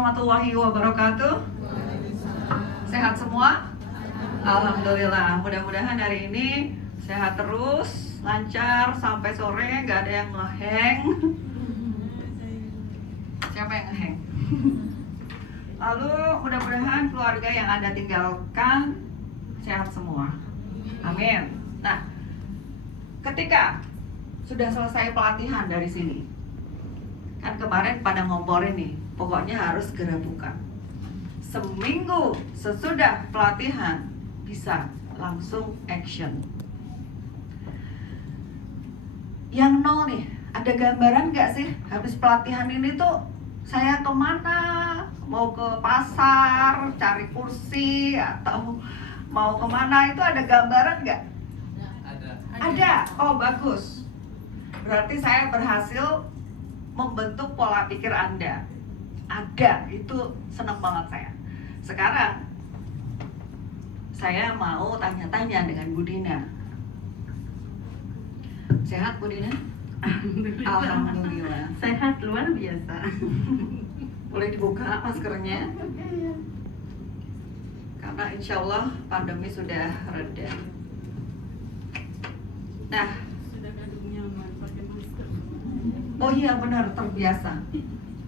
warahmatullahi wabarakatuh. Sehat semua? Alhamdulillah. Mudah-mudahan hari ini sehat terus, lancar sampai sore, nggak ada yang ngeheng. Siapa yang ngeheng? Lalu mudah-mudahan keluarga yang Anda tinggalkan sehat semua. Amin. Nah, ketika sudah selesai pelatihan dari sini, kan kemarin pada ngomporin nih, pokoknya harus segera buka. Seminggu sesudah pelatihan bisa langsung action. Yang nol nih, ada gambaran nggak sih habis pelatihan ini tuh saya kemana? Mau ke pasar, cari kursi, atau mau kemana? Itu ada gambaran nggak? Ada. Oh bagus. Berarti saya berhasil membentuk pola pikir Anda. Ada, itu senang banget saya. Sekarang saya mau tanya-tanya dengan Bu Dina. Sehat Bu Dina? Alhamdulillah. Sehat luar biasa. Boleh dibuka maskernya? Karena insya Allah pandemi sudah reda. Nah, Sudah kadung nyaman pakai masker. oh iya benar, terbiasa.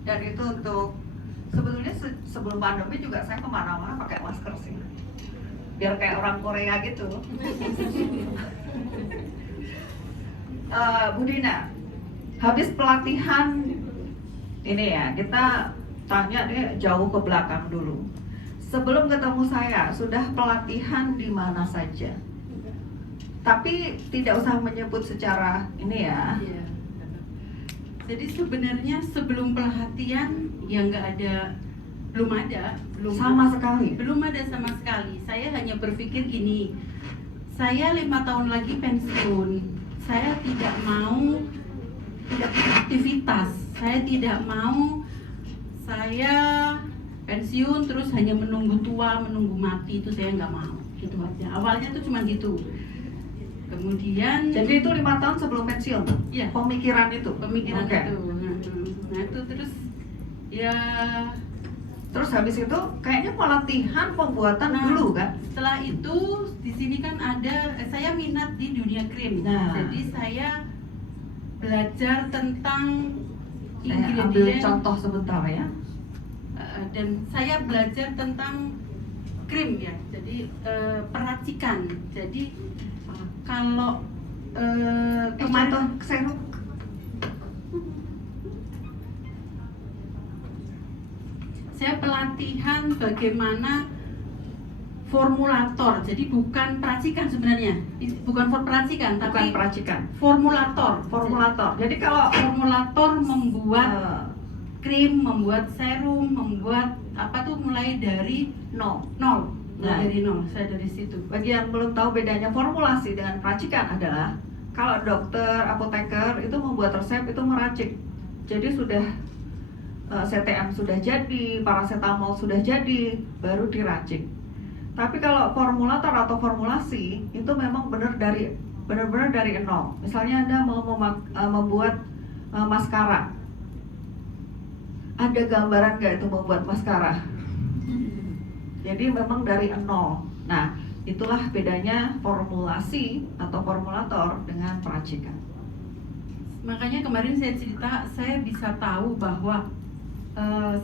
Dan itu untuk sebetulnya sebelum pandemi juga saya kemana-mana pakai masker sih, biar kayak orang Korea gitu. Bu Dina, habis pelatihan ini ya, kita tanya deh jauh ke belakang dulu. Sebelum ketemu saya, sudah pelatihan di mana saja? Tapi tidak usah menyebut secara ini ya. Iya. Jadi sebenarnya sebelum pelatihan ya belum ada Sama sekali. belum ada sama sekali. Saya hanya berpikir gini, saya 5 tahun lagi pensiun, saya tidak punya aktivitas, saya tidak mau saya pensiun terus hanya menunggu tua, menunggu mati, itu saya nggak mau, gitu aja. Awalnya tuh cuma gitu. Kemudian Jadi itu 5 tahun sebelum pensiun? Iya. Pemikiran itu? pemikiran Oke. itu. Nah itu terus ya Terus habis itu kayaknya pelatihan pembuatan Nah, dulu kan? setelah itu di sini kan ada saya minat di dunia krim. Nah. Jadi saya belajar tentang Saya ambil ingredient contoh sebentar ya. dan saya belajar tentang krim ya. Jadi peracikan. Jadi kalau kemarin Contoh serum. saya pelatihan bagaimana formulator. Jadi bukan peracikan sebenarnya, bukan peracikan, Bukan tapi peracikan. formulator. Formulator. Jadi kalau Formulator membuat eh, krim, membuat serum, membuat apa tuh mulai dari no. nol. Nah. Dari nol, saya dari situ. Bagi yang belum tahu bedanya formulasi dengan peracikan adalah kalau dokter, apoteker itu membuat resep itu meracik. Jadi sudah CTM sudah jadi, paracetamol sudah jadi, baru diracik. Tapi kalau formulator atau formulasi itu memang benar-benar dari nol. Misalnya Anda mau membuat maskara, ada gambaran nggak itu membuat maskara? Jadi memang dari nol. Nah, itulah bedanya formulasi atau formulator dengan peracikan. Makanya kemarin saya cerita, saya bisa tahu bahwa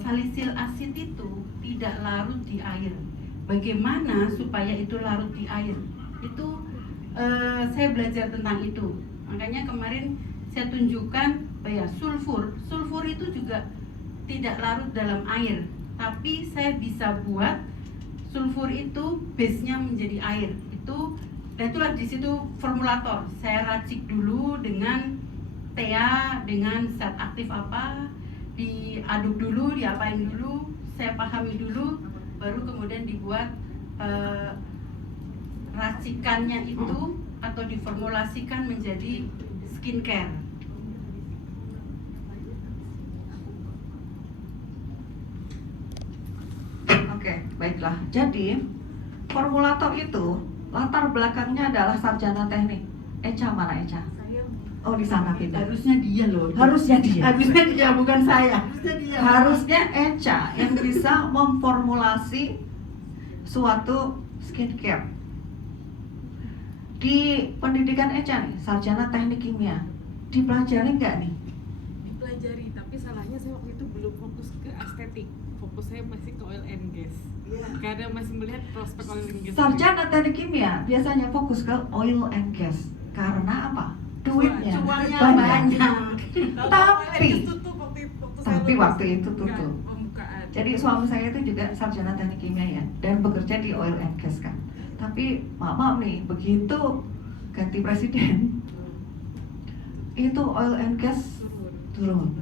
salisil asid itu tidak larut di air. Bagaimana supaya itu larut di air? Itu saya belajar tentang itu. Makanya kemarin saya tunjukkan sulfur. Sulfur itu juga tidak larut dalam air, tapi saya bisa buat sulfur itu base-nya menjadi air. Dan itulah di situ formulator. Saya racik dulu dengan TEA, dengan zat aktif apa, diaduk dulu, diapain dulu, saya pahami dulu, baru kemudian dibuat racikannya itu atau diformulasikan menjadi skincare. Oke, baiklah. Jadi formulator itu latar belakangnya adalah sarjana teknik. Echa mana Echa? Oh, di sana beda. Harusnya dia loh. Harusnya dia. Harusnya dia, bukan saya. Harusnya dia. Harusnya Echa yang bisa memformulasi suatu skincare. Di pendidikan Echa nih, sarjana teknik kimia, dipelajari nggak nih? Dipelajari, tapi salahnya saya waktu itu belum fokus ke estetik. Fokus saya masih ke oil and gas. Karena masih melihat prospek oil and gas. Sarjana teknik kimia biasanya fokus ke oil and gas. Karena apa? Duitnya Cuannya banyak. Tapi Tapi waktu itu tutup. Pembukaan. Jadi suami saya itu juga sarjana teknik kimia ya, dan bekerja di oil and gas kan. Tapi maaf nih, begitu ganti presiden, itu oil and gas turun.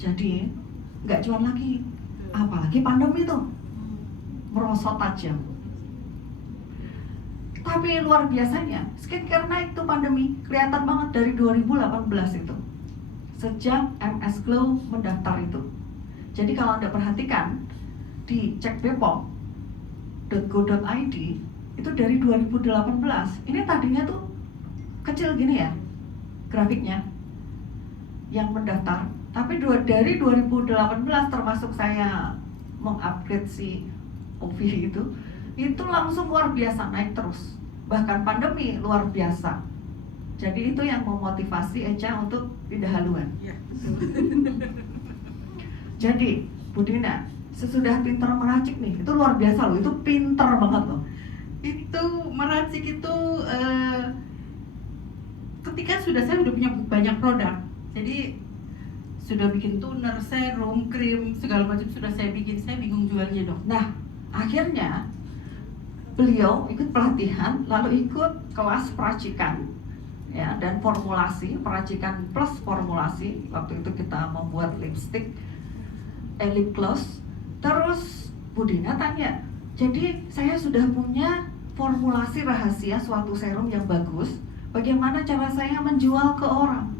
Jadi nggak jual lagi, apalagi pandemi itu merosot tajam. Tapi luar biasanya, skincare naik tuh pandemi, kelihatan banget dari 2018 itu. Sejak MS Glow mendaftar itu. Jadi kalau Anda perhatikan di cekbepom.go.id itu dari 2018. Ini tadinya tuh kecil gini ya grafiknya yang mendaftar. Tapi dari 2018 termasuk saya mengupgrade si OV itu langsung luar biasa naik terus. Bahkan pandemi luar biasa. Jadi itu yang memotivasi Echa untuk tidak haluan. Ya. Jadi Bu Dina, sesudah pinter meracik nih, itu luar biasa loh, itu pinter banget loh. Itu meracik itu ketika saya udah punya banyak produk, jadi sudah bikin toner, serum, krim, segala macam sudah saya bikin, saya bingung jualnya dong. Nah, akhirnya beliau ikut pelatihan, lalu ikut kelas peracikan, ya, dan formulasi, peracikan plus formulasi. Waktu itu kita membuat lipstick, lip gloss. Terus Bu Dina tanya, jadi saya sudah punya formulasi rahasia suatu serum yang bagus, bagaimana cara saya menjual ke orang?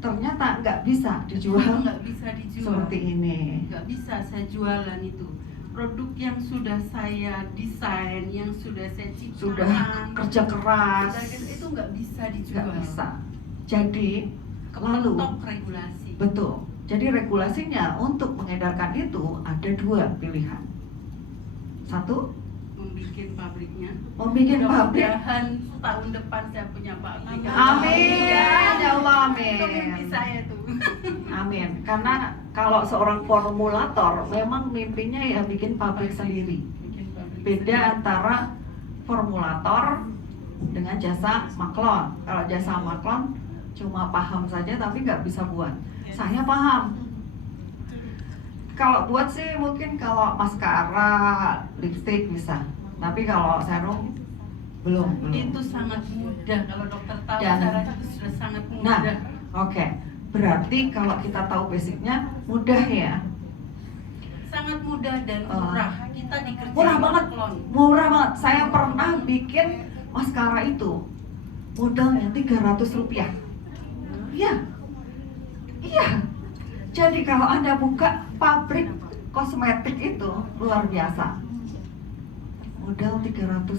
Ternyata nggak bisa dijual, Nggak bisa dijual. seperti ini. Nggak bisa saya jualan itu. Produk yang sudah saya desain, yang sudah saya ciptakan, Sudah kerja keras, itu nggak bisa dijual. nggak bisa. Jadi lalu Kepentok regulasi. betul. Jadi regulasinya untuk mengedarkan itu ada dua pilihan. Satu, Membikin pabriknya. membuat pabrik. Mudah-mudahan tahun depan saya punya pabrik. Amin, ya Allah, amin. Itu mimpi saya tuh. Amin. Karena kalau seorang formulator memang mimpinya ya bikin pabrik sendiri. Bikin pabrik Beda sendiri. antara formulator dengan jasa maklon. Kalau jasa maklon cuma paham saja tapi nggak bisa buat. Saya paham. Kalau buat sih mungkin kalau maskara, lipstick bisa. Tapi kalau serum belum. Itu sangat mudah kalau dokter tahu Dan- caranya itu sudah sangat Nah, mudah. oke. Berarti kalau kita tahu basicnya mudah ya. Sangat mudah dan murah. Kita dikerjain Murah banget. klon. Murah banget. Saya pernah bikin maskara itu modalnya 300 rupiah. Iya. Iya. Jadi kalau Anda buka pabrik kosmetik itu luar biasa. Modal 300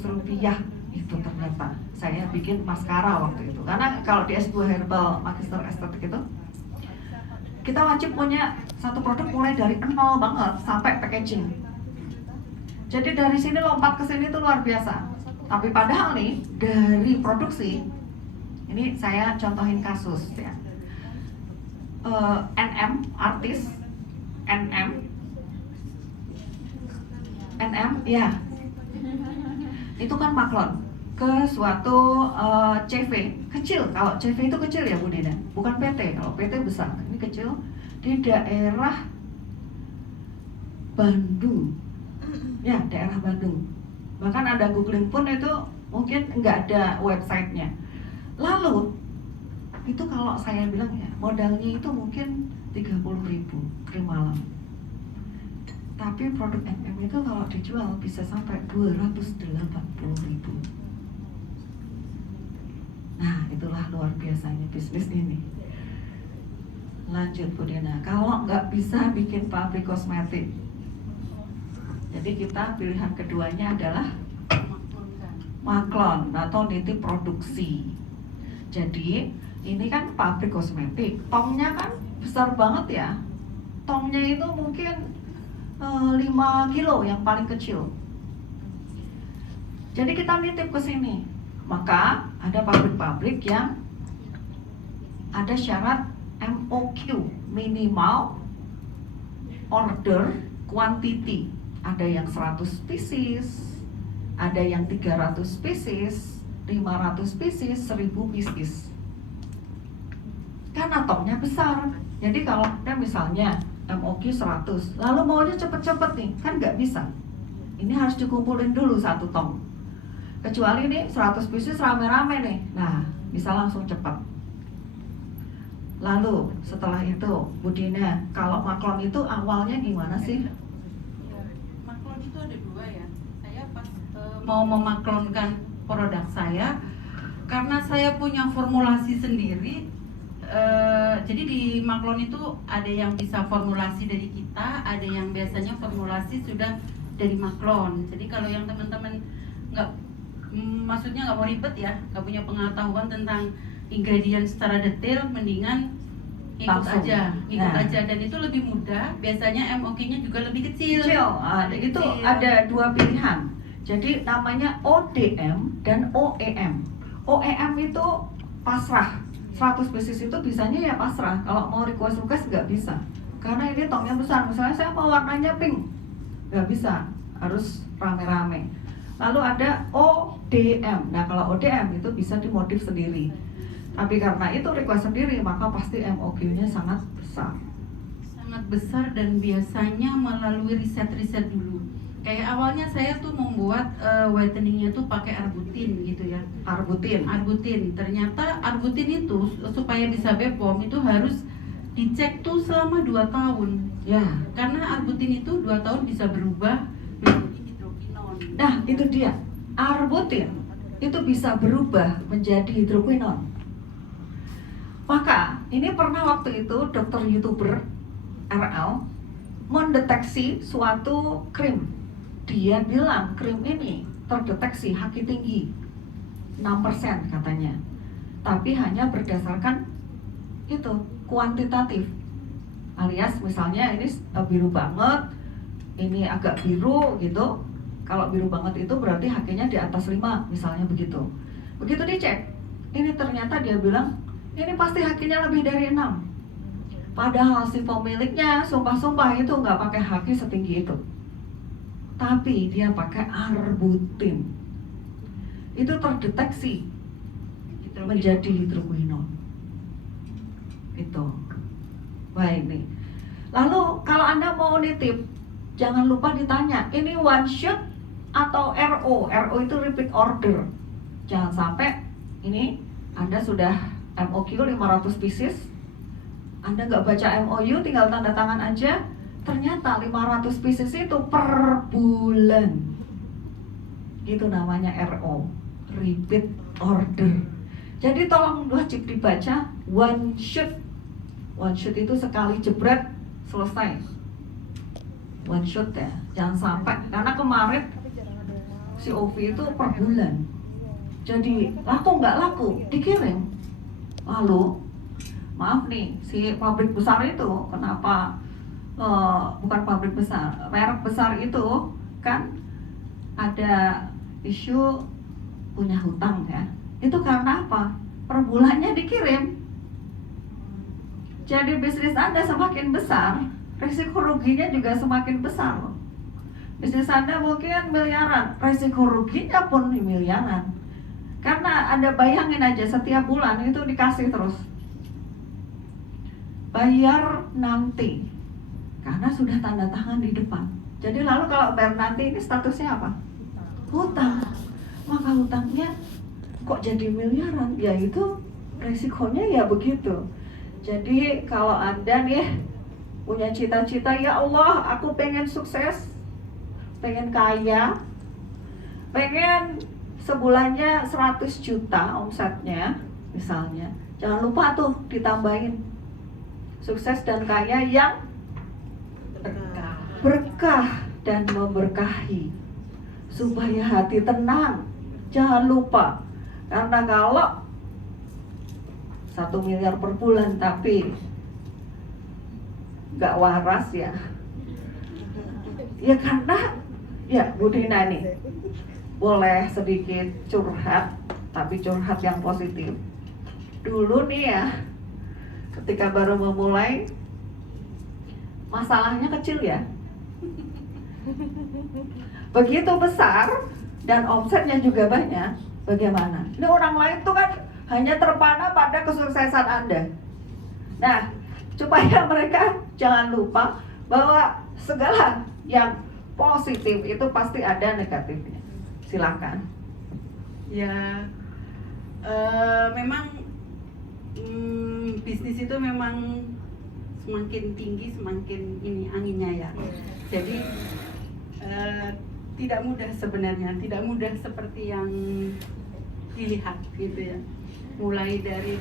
rupiah itu ternyata. Saya bikin maskara waktu itu. Karena kalau di S2 Herbal Magister Estetik itu kita wajib punya satu produk mulai dari nol banget sampai packaging. Jadi dari sini lompat ke sini itu luar biasa. Tapi padahal nih dari produksi, ini saya contohin kasus ya. NM artis, NM ya, itu kan maklon ke suatu CV kecil. Kalau CV itu kecil ya Bu Dina, bukan PT. Kalau PT besar, ini kecil di daerah Bandung. Ya, daerah Bandung. Bahkan ada googling pun itu mungkin nggak ada websitenya. Lalu itu kalau saya bilang ya modalnya itu mungkin 30.000 krim malam. Tapi produk MM itu kalau dijual bisa sampai 280.000. Nah, itulah luar biasanya bisnis ini. Lanjut Bu Dina, kalau nggak bisa bikin pabrik kosmetik, jadi kita pilihan keduanya adalah maklon atau nitip produksi. Jadi ini kan pabrik kosmetik, tongnya kan besar banget ya. Tongnya itu mungkin 5 kilo yang paling kecil. Jadi kita nitip ke sini. Maka ada pabrik-pabrik yang ada syarat MOQ, minimal order quantity. Ada yang 100 pieces, ada yang 300 pieces, 500 pieces, 1000 pieces. Karena tongnya besar. Jadi kalau ada misalnya MOQ 100, lalu maunya cepet-cepet nih, kan nggak bisa. Ini harus dikumpulin dulu 1 tong. Kecuali nih 100 pieces rame-rame nih, nah bisa langsung cepat. Lalu setelah itu, Bu Dina, kalau maklon itu awalnya gimana sih? Maklon itu ada 2 ya. Saya pas mau memaklonkan produk saya, karena saya punya formulasi sendiri. Jadi di maklon itu ada yang bisa formulasi dari kita, ada yang biasanya formulasi sudah dari maklon. Jadi kalau yang teman-teman maksudnya nggak mau ribet ya, nggak punya pengetahuan tentang ingredient secara detail, mendingan ikut Langsung. ikut Nah. aja, dan itu lebih mudah. Biasanya MOQ-nya juga lebih kecil. Itu Kecil. ada 2 pilihan. Jadi namanya ODM dan OEM. OEM itu pasrah. 100 pieces itu bisanya ya pasrah. Kalau mau request nggak bisa. Karena ini tongnya besar. Misalnya saya mau warnanya pink, nggak bisa. Harus rame-rame. Lalu ada ODM. Nah kalau ODM itu bisa dimodif sendiri. Tapi karena itu request sendiri, maka pasti MOQ-nya sangat besar. Sangat besar, dan biasanya melalui riset-riset dulu. Kayak awalnya saya tuh membuat whiteningnya tuh pakai arbutin gitu ya. Arbutin. Ternyata arbutin itu supaya bisa BPOM itu harus dicek tuh selama 2 tahun. Ya. Karena arbutin itu 2 tahun bisa berubah menjadi hidrokinon. Nah itu dia, arbutin itu bisa berubah menjadi hidroquinon. Maka ini pernah waktu itu dokter YouTuber RL mendeteksi suatu krim. Dia bilang krim ini terdeteksi Haki tinggi 6% katanya. Tapi hanya berdasarkan itu kuantitatif. Alias misalnya ini biru banget, ini agak biru gitu. Kalau biru banget itu berarti Haki-nya di atas 5 misalnya begitu. Begitu dicek, ini ternyata dia bilang ini pasti Haki-nya lebih dari 6. Padahal si pemiliknya sumpah-sumpah itu nggak pakai Haki setinggi itu. Tapi dia pakai arbutin. Itu terdeteksi menjadi hidroquinon. Itu. Baik nih. Lalu kalau Anda mau nitip, jangan lupa ditanya, ini one shot atau RO? RO itu repeat order. Jangan sampai ini Anda sudah MOQ 500 pieces, Anda nggak baca MOU, tinggal tanda tangan aja. Ternyata 500 pieces itu per bulan. Itu namanya RO, repeat order. Jadi tolong wajib dibaca one shot. One shot itu sekali jebret selesai. One shot ya, jangan sampai. Karena kemarin si OV itu per bulan. Jadi laku nggak laku, dikirim. Lalu maaf nih, si pabrik besar itu kenapa bukan pabrik besar, merek besar itu kan ada isu punya hutang ya. Itu karena apa? Per bulannya dikirim. Jadi bisnis Anda semakin besar, risiko ruginya juga semakin besar. Bisnis Anda mungkin miliaran, risiko ruginya pun miliaran. Karena Anda bayangin aja setiap bulan itu dikasih terus. Bayar nanti. Karena sudah tanda tangan di depan. Jadi lalu kalau bayar nanti ini statusnya apa? Hutang. Maka hutangnya kok jadi miliaran? Ya itu resikonya ya begitu. Jadi kalau Anda nih punya cita-cita, ya Allah aku pengen sukses, pengen kaya, pengen sebulannya 100 juta omsetnya misalnya, jangan lupa tuh ditambahin sukses dan kaya yang berkah dan memberkahi, supaya hati tenang. Jangan lupa, karena kalau 1 miliar per bulan tapi nggak waras ya. Ya karena ya Bu Dina nih boleh sedikit curhat, tapi curhat yang positif. Dulu nih ya, ketika baru memulai, masalahnya kecil ya. Begitu besar dan omsetnya juga banyak, bagaimana? Ini orang lain tuh kan hanya terpana pada kesuksesan Anda. Nah, supaya mereka jangan lupa bahwa segala yang positif itu pasti ada negatifnya. Silakan. Ya, memang bisnis itu memang semakin tinggi semakin ini anginnya ya. Jadi tidak mudah sebenarnya, tidak mudah seperti yang dilihat gitu ya. Mulai dari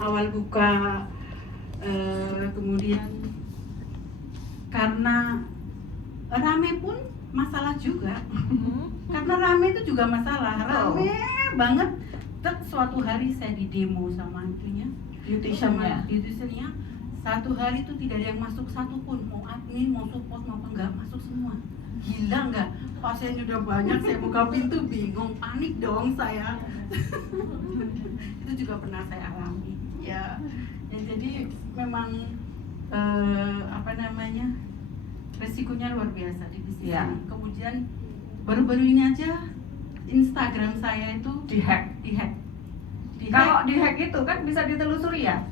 awal buka, kemudian karena rame pun masalah juga. Karena rame itu juga masalah, rame banget. Suatu hari saya di demo sama itunya, beauticiannya. Satu hari itu tidak ada yang masuk satupun, mau admin, mau support, mau apa, nggak masuk semua. Gila nggak? Pasiennya udah banyak, saya buka pintu bingung, panik dong saya. Itu juga pernah saya alami. Ya jadi memang resikonya luar biasa di bisnis Ya. ini. Kemudian baru-baru ini aja Instagram saya itu Dihack. Kalau Kalau dihack itu kan bisa ditelusuri ya,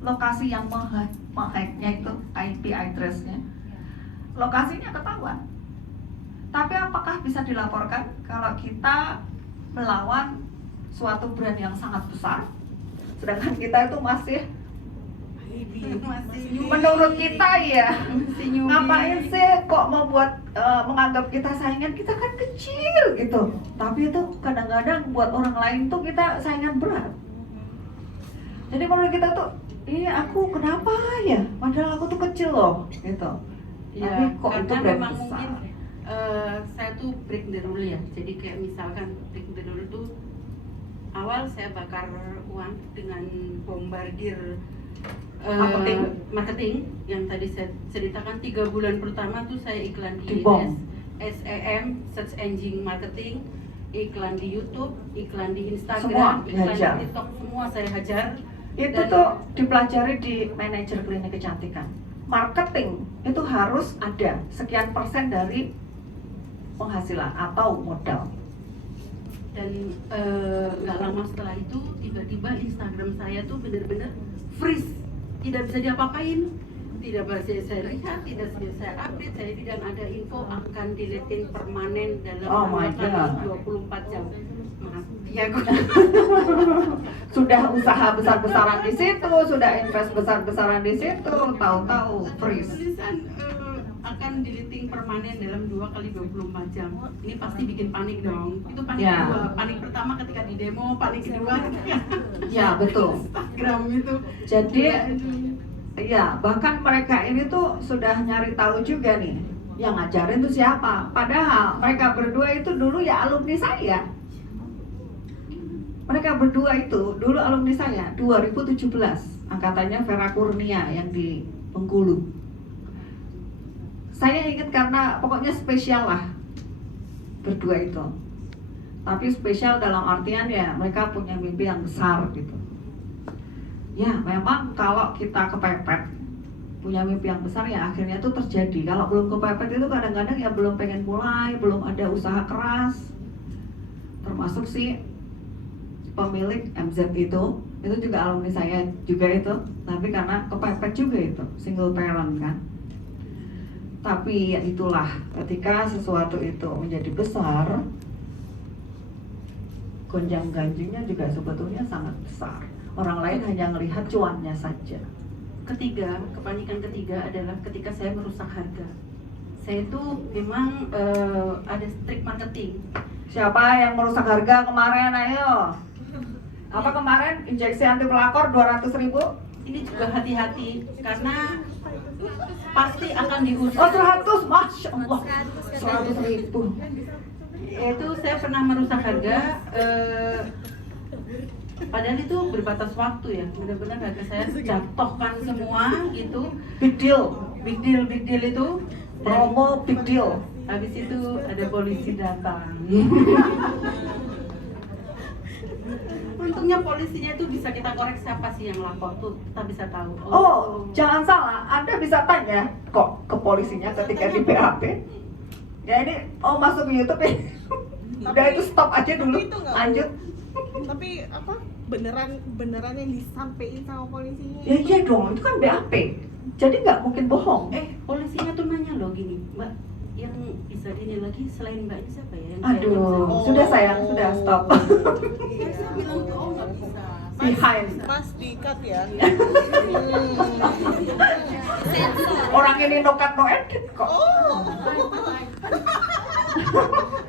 lokasi yang menghacknya itu IP address-nya, lokasinya ketahuan. Tapi apakah bisa dilaporkan kalau kita melawan suatu brand yang sangat besar, sedangkan kita itu masih menurut kita ya, ngapain sih kok membuat menganggap kita saingan, kita kan kecil gitu. Tapi itu kadang-kadang buat orang lain tuh kita saingan berat. Jadi menurut kita tuh, aku kenapa ya? Padahal aku tuh kecil loh, gitu. Ya, Tapi kok itu karena brand memang besar. mungkin saya tuh break the rule ya. Jadi kayak misalkan break the rule itu awal saya bakar uang dengan bombardir marketing yang tadi saya ceritakan. 3 bulan pertama tuh saya iklan di SEM, Search Engine Marketing, iklan di YouTube, iklan di Instagram, iklan di TikTok, semua saya hajar. Itu tuh dipelajari di manajer klinik kecantikan. Marketing itu harus ada sekian persen dari penghasilan atau modal. Dan nggak lama setelah itu tiba-tiba Instagram saya tuh bener-bener freeze, tidak bisa diapa-apain, tidak bisa saya lihat, tidak bisa saya update, saya tidak ada info akan deleting permanen dalam 24 jam. Ya, Sudah usaha besar-besaran di situ, sudah invest besar-besaran di situ, tahu-tahu freeze. Tulisan akan deleting permanen dalam 2 kali 24 jam. Ini pasti bikin panik dong. Itu panik Ya. kedua. Panik pertama ketika di demo, panik kedua ketika Ya betul. Instagram itu. Jadi ya bahkan mereka ini tuh sudah nyari tahu juga nih yang ngajarin tuh siapa. Padahal mereka berdua itu dulu ya alumni saya. Mereka berdua itu dulu alumni saya 2017, angkatannya Vera Kurnia yang di Bengkulu. Saya ingat karena pokoknya spesial lah berdua itu. Tapi spesial dalam artian ya mereka punya mimpi yang besar gitu. Ya memang kalau kita kepepet punya mimpi yang besar ya akhirnya itu terjadi. Kalau belum kepepet itu kadang-kadang ya belum pengen mulai, belum ada usaha keras. Termasuk si pemilik MZ itu juga alumni saya juga itu. Tapi karena kepepet juga itu, single parent kan. Tapi ya itulah, ketika sesuatu itu menjadi besar, gonjang-ganjingnya juga sebetulnya sangat besar. Orang lain hanya melihat cuannya saja. Kepanikan ketiga adalah ketika saya merusak harga. Saya itu memang ada strict marketing. Siapa yang merusak harga kemarin, ayo? Apa kemarin injeksi anti pelakor 200.000? Ini juga hati-hati karena pasti akan diusir. Oh 100, Masya Allah 100.000. Itu saya pernah merusak harga Padahal itu berbatas waktu ya, benar-benar harga saya jatuhkan semua gitu. Big deal. Big deal itu. Promo big deal. Habis itu ada polisi datang. Untungnya polisinya itu bisa kita korek siapa sih yang lapor tuh, kita bisa tahu. Oh, jangan salah, Anda bisa tanya kok ke polisinya ketika di BAP. Ya ini, masuk ke YouTube ya. Udah itu stop aja dulu, Tapi itu nggak- lanjut. Tapi apa beneran yang disampaikan sama polisinya? Ya iya dong, itu kan BAP. Jadi nggak mungkin bohong. Polisinya tuh nanya loh gini, Mbak, yang bisa ini lagi selain Mbak ini siapa ya? Yang Aduh, sudah sayang, sudah stop. Iya. Saya bilang tuh, oh nggak bisa. Behind. Mas di-cut ya. Orang ini no cut no edit kok. Oh.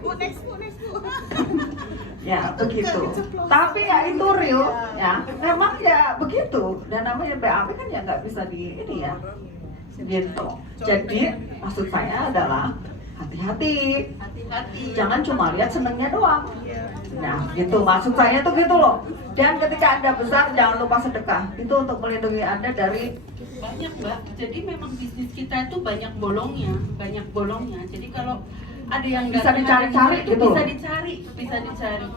Bu, next bu. Ya begitu. Tapi ya itu real ya. Memang ya begitu. Dan namanya BAP kan ya nggak bisa di ini ya. Gitu. Jadi maksud saya adalah hati-hati. Hati-hati. Jangan cuma lihat senengnya doang. Iya. Nah gitu maksud saya tuh gitu loh. Dan ketika Anda besar jangan lupa sedekah. Itu untuk melindungi Anda dari Banyak Mbak, jadi memang bisnis kita itu banyak bolongnya. Jadi kalau ada yang Bisa datang, dicari-cari itu gitu. bisa dicari.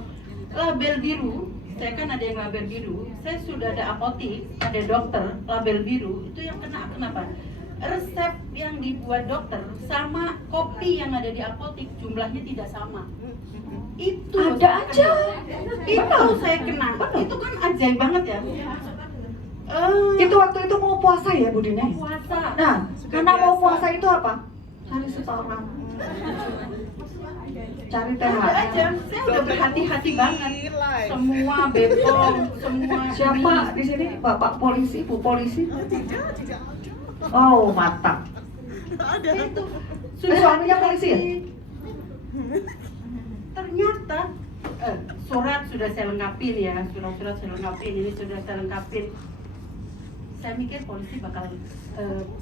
Label biru, saya kan ada yang label biru. Saya sudah ada apotik, ada dokter, label biru. Itu yang kena kenapa? Resep yang dibuat dokter sama kopi yang ada di apotik jumlahnya tidak sama. Itu Ada aja. Itu saya kena. Itu kan ajaib banget ya. itu waktu itu mau puasa ya Bu Dina? Puasa. Nah, karena mau puasa itu apa? Cari setoran. Cari Ada aja. THR. Saya udah berhati-hati banget. Live. Semua Bepom, semua Siapa di sini? Bapak polisi, Bu polisi? Tidak. Oh, mantap. Ada. itu Suaminya polisi ya? Ternyata surat sudah saya lengkapin ya, surat-surat saya lengkapin, ini sudah saya lengkapin. Saya mikir polisi bakal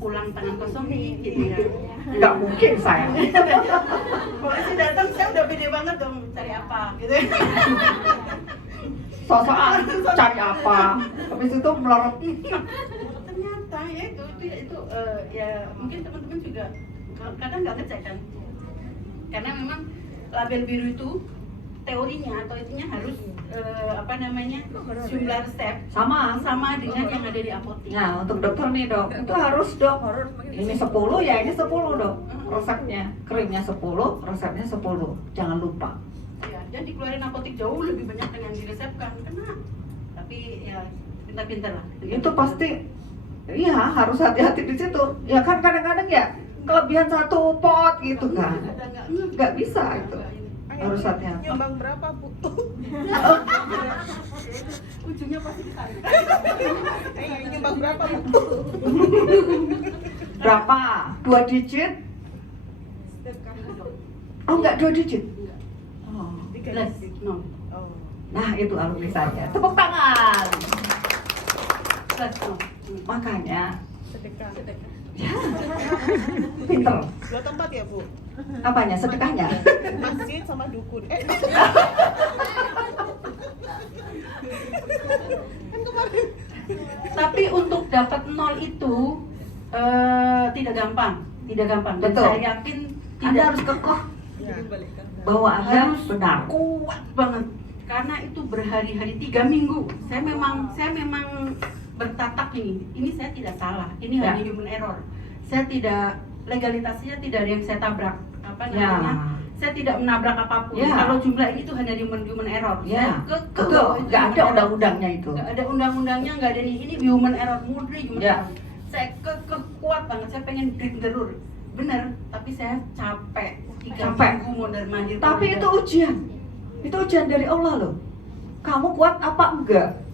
pulang tangan kosong nih, gitu ya. Nggak mungkin saya. Polisi datang, saya udah pede banget dong cari apa, gitu. Sosokan cari apa? Habis itu melorot. Ternyata ya itu ya mungkin teman-teman juga kadang nggak ngecek kan, karena memang label biru itu teorinya atau itunya harus jumlah resep sama dengan yang ada di apotik. Nah, untuk dokter nih dok, itu harus dok. Ini 10 ya, ini 10 dok. Resepnya, krimnya 10, resepnya 10. Jangan lupa. Ya, dan dikeluarin apotik jauh lebih banyak dengan diresepkan, kena. Tapi ya pintar-pintar lah. Itu pasti, iya harus hati-hati di situ. Ya kan kadang-kadang ya kelebihan satu pot gitu kan. Nggak bisa itu. Harus hati-hati. Nyumbang berapa bu? Ujungnya pasti ditarik. Nyumbang berapa bu? Berapa? 2 digit? Oh enggak 2 digit? Oh. Plus, no. Oh. Nah itu alumni saya. Tepuk tangan. Plus, no. Makanya Sedekah. pinter. 2 tempat ya bu? Apanya? Sedekahnya? Masjid sama dukun. Kan kemarin. Tapi untuk dapat 0 itu tidak gampang. Dan Betul. saya yakin Anda tidak harus kokoh Ya. bahwa Anda Harus. benar. kuat banget. Karena itu berhari-hari 3 minggu. Saya memang bertatak ini. Ini saya tidak salah. Ini Ya. hanya human error. Saya tidak legalitasnya tidak ada yang saya tabrak. Apa Ya. namanya? Saya tidak menabrak apapun. Ya. Kalau jumlah ini tuh hanya human error. Ya, Saya kekeh betul. bahwa itu Nggak human ada error. undang-undangnya itu. Nggak ada undang-undangnya, nggak ada ini human error, murni human Ya. error. Saya kuat banget, saya pengen break the rule. Bener, tapi saya capek. 3 Capek. minggu mondar-mandir. Tapi itu ujian. Itu ujian dari Allah loh. Kamu kuat apa enggak?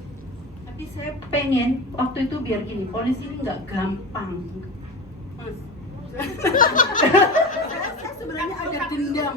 Tapi saya pengen waktu itu biar gini, polisi ini nggak gampang, Mas. Saya sebenarnya ada dendam,